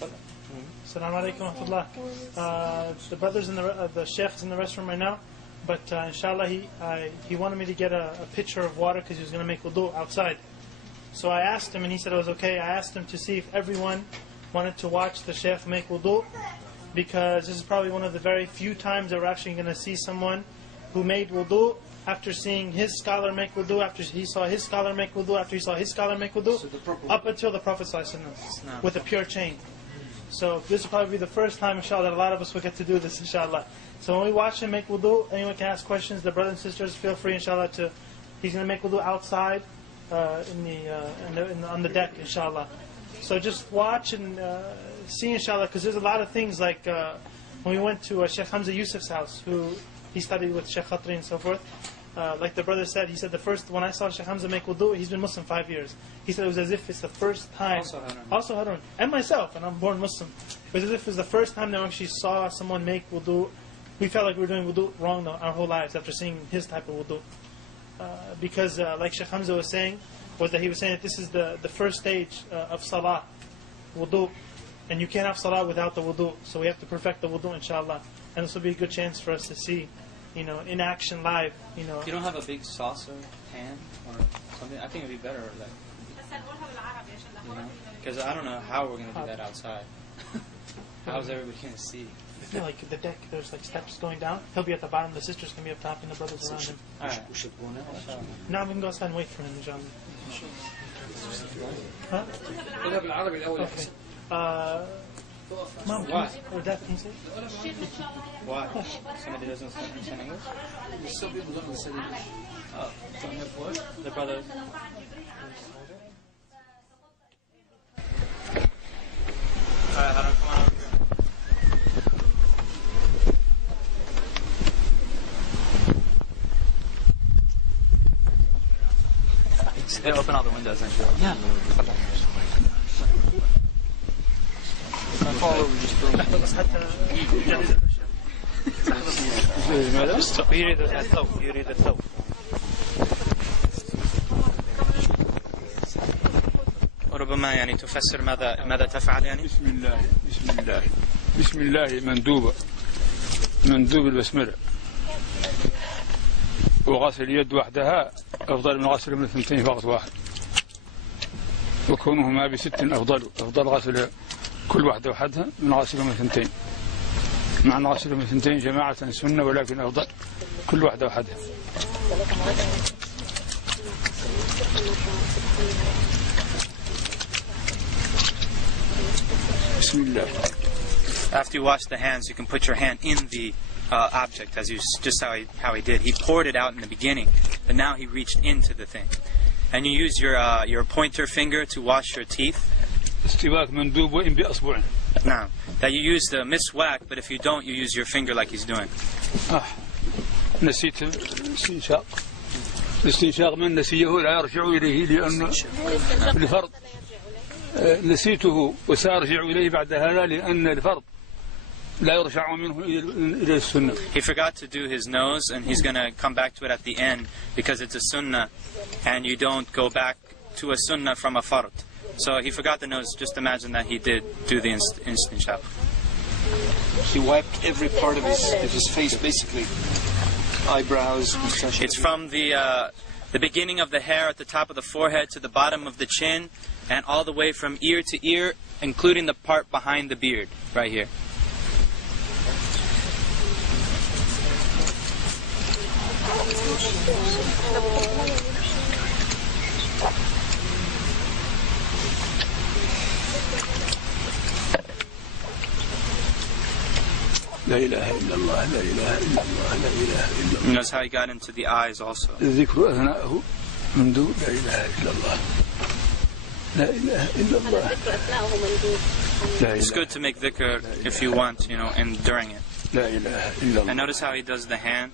Assalamu alaikum wa rahmatullah. The brothers in the Shaykh is in the restroom right now, but inshallah he wanted me to get a pitcher of water because he was going to make wudu outside. So I asked him and he said it was okay. I asked him to see if everyone wanted to watch the Shaykh make wudu, because this is probably one of the very few times that we're actually going to see someone who made wudu after seeing his scholar make wudu, after he saw his scholar make wudu, after he saw his scholar make wudu, up until the Prophet ﷺ with a pure chain. So this will probably be the first time, inshallah, that a lot of us will get to do this, inshallah. So when we watch him make wudu, anyone can ask questions. The brothers and sisters, feel free, inshallah, he's going to make wudu outside on the deck, inshallah. So just watch and see, inshallah, because there's a lot of things like when we went to Shaykh Hamza Yusuf's house, who he studied with Shaykh Khatri and so forth. Like the brother said, he said when I saw Shaykh Hamza make wudu, he's been Muslim 5 years. He said it was as if it's the first time. Also Harun. And myself, and I'm born Muslim. It was as if it was the first time that we actually saw someone make wudu. We felt like we were doing wudu wrong our whole lives after seeing his type of wudu. Because like Shaykh Hamza was saying, he was saying that this is the first stage of salah, wudu. And you can't have salah without the wudu. So we have to perfect the wudu, inshallah. And this will be a good chance for us to see, in action live, You don't have a big saucer pan or something? I think it would be better like, because I don't know how we're going to do that outside. How's everybody going to see? Yeah, like the deck, there's like steps going down. He'll be at the bottom, the sisters can be up top, and the brothers around him. Alright. No, we can go outside and wait for him, inshallah. Huh? Okay. Mom, Why? Or Dad, can you say? Why? Somebody doesn't understand English? Some people don't understand English. Don't have what? The brothers. Alright, Haran, come on over here. They open all the windows, aren't you? Yeah. يريد الثوب وربما يعني تفسر ماذا تفعل يعني. بسم الله مندوب البسملة، وغسل اليد وحدها أفضل من غسل من الثنتين فقط واحد، وكونهما بست أفضل غسل كل واحدة وحدها من غسل من الثنتين، مع أن غسل من الثنتين جماعة سنة، ولكن أفضل كل واحدة وحدها. بسم الله. After you wash the hands, you can put your hand in the object, as just how he did. He poured it out in the beginning, but now he reached into the thing. And you use your pointer finger to wash your teeth. Now, that you use the miswak, but if you don't, you use your finger like he's doing. نسيت الاستنشاق من نسيه لا يرجع إليه لأن الفرض نسيته وسأرجع إليه بعد هذا لأن الفرض لا يرجع منه إلى السنة. He forgot to do his nose, and he's going to come back to it at the end because it's a sunnah, and you don't go back to a sunnah from a fard. So he forgot the nose. Just imagine that he did do the istinshaq. He wiped every part of his face, basically. Eyebrows, mustache. It's from the beginning of the hair at the top of the forehead to the bottom of the chin, and all the way from ear to ear, including the part behind the beard, right here. لا إله إلا الله لا إله إلا الله لا إله إلا الله. And that's how he got into the eyes also. الذكر أثناءه مندوب لا إله إلا الله لا إله إلا الله. It's good to make dhikr if you want, and during it. لا إله إلا الله. And notice how he does the hand.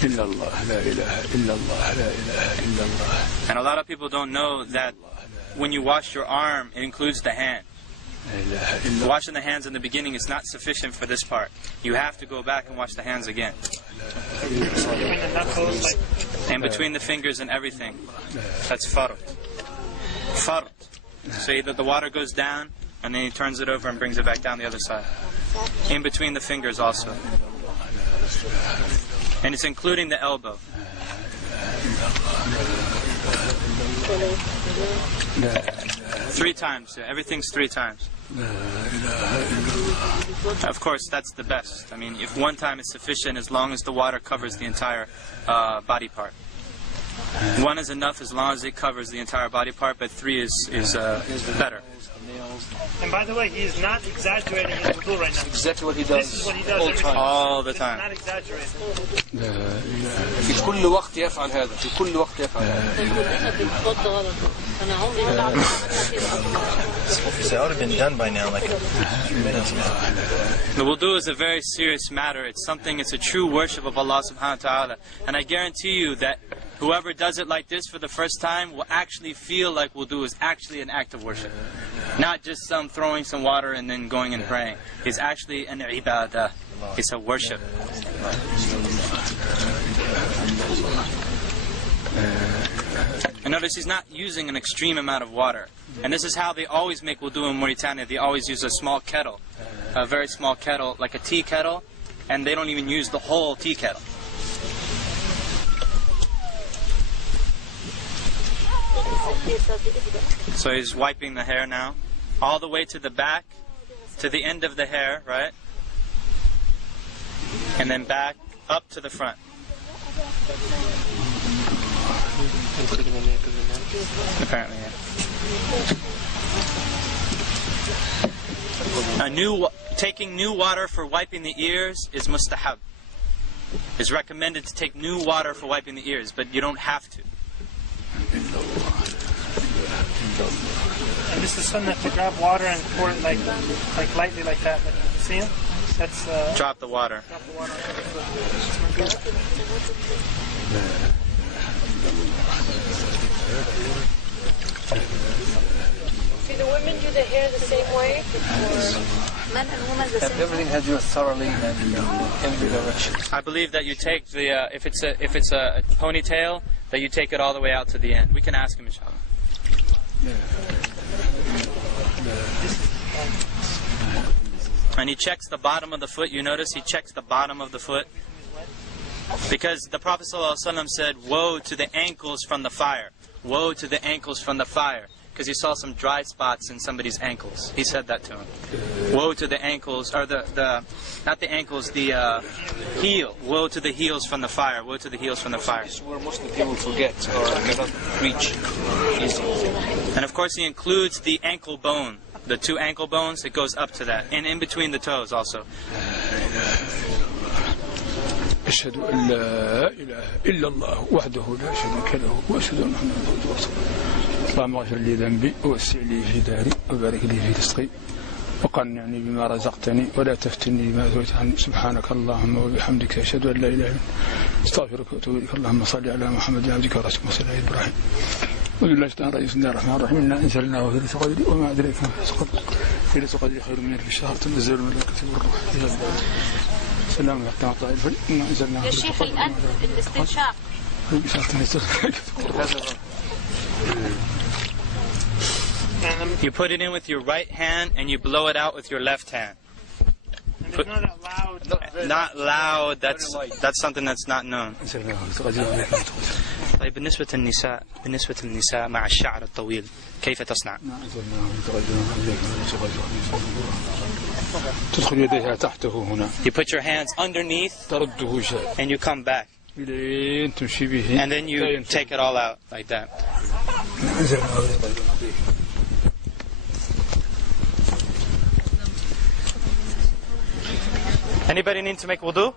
إلا الله لا إله إلا الله لا إله إلا الله. And a lot of people don't know that when you wash your arm, it includes the hand. Washing the hands in the beginning is not sufficient for this part. You have to go back and wash the hands again. And between the fingers and everything. That's fard. Fard. So either the water goes down and then he turns it over and brings it back down the other side. In between the fingers also. And it's including the elbow. Three times. Yeah, everything's 3 times. Of course, that's the best. I mean, if 1 time is sufficient, as long as the water covers the entire body part. 1 is enough as long as it covers the entire body part, but 3 is better. And by the way, he is not exaggerating his wudu right now. Exactly what he does. This is what he does all the This time. is not exaggerating. في كل وقت يفعل هذا. في كل وقت يفعل So that would have been done by now, like a few minutes ago. The wudu is a very serious matter. It's a true worship of Allah subhanahu wa ta'ala. And I guarantee you that whoever does it like this for the first time will actually feel like wudu is actually an act of worship. Not just some throwing some water and then going and praying. It's actually an ibadah. It's a worship. And notice he's not using an extreme amount of water. And this is how they always make wudu in Mauritania. They always use a small kettle. A very small kettle, like a tea kettle. And they don't even use the whole tea kettle. So he's wiping the hair now. All the way to the back. To the end of the hair, right? And then back up to the front. Apparently, yeah. Taking new water for wiping the ears is mustahab. It's recommended to take new water for wiping the ears, but you don't have to. And this is sunnah to grab water and pour it like lightly like that. Like, see him? That's Drop the water. Drop the water. Do the women do the hair the same way? Men and women the same way? Everything has to do thoroughly in every direction. I believe that you take the if it's a ponytail, that you take it all the way out to the end. We can ask him, inshallah. And he checks the bottom of the foot. You notice he checks the bottom of the foot. Because the Prophet ﷺ said, woe to the ankles from the fire. Woe to the ankles from the fire. Because he saw some dry spots in somebody's ankles. He said that to him. Woe to the ankles, or not the ankles, the heel. Woe to the heels from the fire. Woe to the heels from the fire. This is where Muslim people forget or cannot reach easily. And of course he includes the ankle bone. The 2 ankle bones, it goes up to that. And in between the toes also. أشهد أن لا إله إلا الله وحده لا شريك له وأشهد أن محمدا عبده ورسوله اللهم اغفر لي ذنبي ووسع لي في داري وبارك لي في رزقي وقنعني بما رزقتني ولا تفتني بما أثرت عني سبحانك اللهم وبحمدك أشهد أن لا إله إلا أنت أستغفرك وأتوب إليك اللهم صل على محمد عبدك ورسولك وصل على إبراهيم وبالله الرحمن الرحيم الرحمن إنا أنزلناه في ليلة القدر وما أدريك ما في ليلة القدر خير من ألف شهر تنزل الملائكة والروح فيها سلام عليكم ورحمة الله وبركاته. يا شيخ الآن الاستنشاق. You put it in with your right hand and you blow it out with your left hand. Not loud. That's something that's not known. طيب بالنسبة للنساء مع الشعر الطويل كيف تصنع؟ تدخل يديها تحته هنا. You put your hands underneath ترده شيء. and you come back. تمشي به. And then you take it all out like that. Anybody need to make wudu?